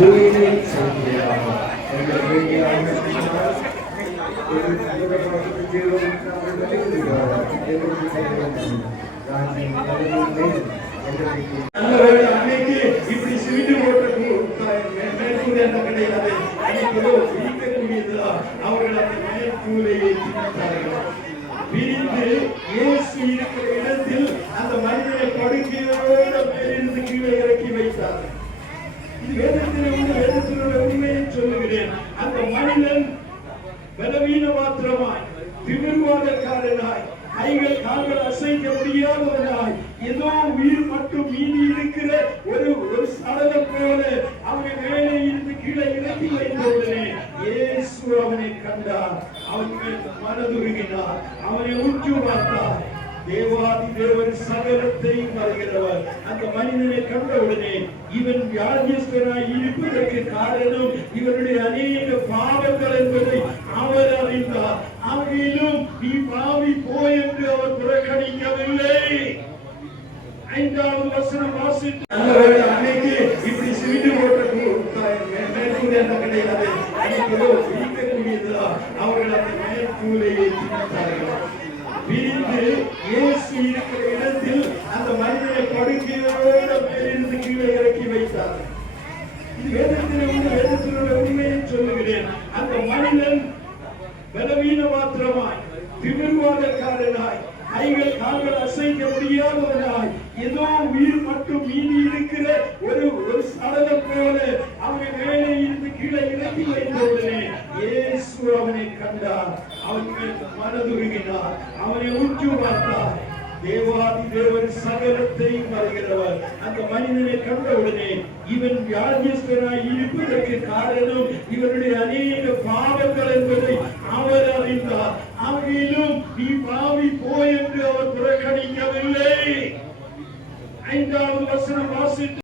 பூமியிலே அன்னைக்கு இப்படி சிவிட்டு போட்ட மேற்கூரை என்ன கிடையாது அன்னைக்கு ஏதோ அவர்கள் அந்த மேற்கூரையை திணித்தார்கள் விரிந்து இயேசு இருக்கிற இடத்தில் அந்த மனிதனை படுக்கையோடு மேலிருந்து கீழே இறக்கி வைத்தார் இது வேதத்தில் உள்ள வேதத்தில் உண்மையை சொல்லுகிறேன் அந்த மனிதன் பலவீன மாத்திரமாய் திமிர்வாதக்காரனாய் கைகள் கால்கள் அசைக்க முடியாதவனாய் ஏதோ உயிர் மட்டும் மீதி இருக்கிற ஒரு ஒரு சடலம் போல அவனை மேலே இருந்து கீழே இறக்கி வைத்தவுடனே இயேசு அவனை கண்டார் அவன் மேல் மனதுருகினார். அவனை உற்று பார்த்தார். தேவாதி தேவன் சகலத்தையும் வருகிறவர் அந்த மனிதனை கண்டவுடனே இவன் வியாதியஸ்தனாய் இருப்பதற்கு காரணம் இவனுடைய அநேக பாவங்கள் என்பதை அவர் அறிந்தார். ஆகிலும் நீ பாவி போ என்று அவர் புறக்கணிக்கவில்லை. ஐந்தாவது வசனம் வாசித்து அன்னைக்கு இப்படி சிவிட்டு போட்ட என்ன கிடையாது அன்னைக்கு ஏதோ அவர்கள் அந்த மேற்கூலையை திணித்தார்கள் பிரிந்து இயேசு இருக்கிற இடத்தில் அந்த மனிதனை படுக்கையோடு மேலிருந்து கீழே இறக்கி வைத்தார் இது வேதத்தில் உள்ள வேதத்தில் உள்ள உண்மையை சொல்லுகிறேன் அந்த மனிதன் பலவீன மாத்திரமாய் திமிர்வாதக்காரனாய் கைகள் கால்கள் அசைக்க முடியாதவனாய் ஏதோ உயிர் மட்டும் மீதி இருக்கிற ஒரு ஒரு சடலம் போல அவனை மேலே இருந்து கீழே இறக்கி வைத்தவுடனே இயேசு அவனை கண்டார். அவன் மனதுருகினார். அவனை உற்று பார்த்தார். தேவாதி தேவன் சகலத்தையும் வருகிறவர் அந்த மனிதனை கண்டவுடனே இவன் வியாதியஸ்தனாய் இருப்பதற்கு காரணம் இவனுடைய அநேக பாவங்கள் என்பதை அவர் அறிந்தார் நீ பாவி போ என்று அவர் புறக்கணிக்கவில்லை. ஐந்தாவது வசனம் வாசித்து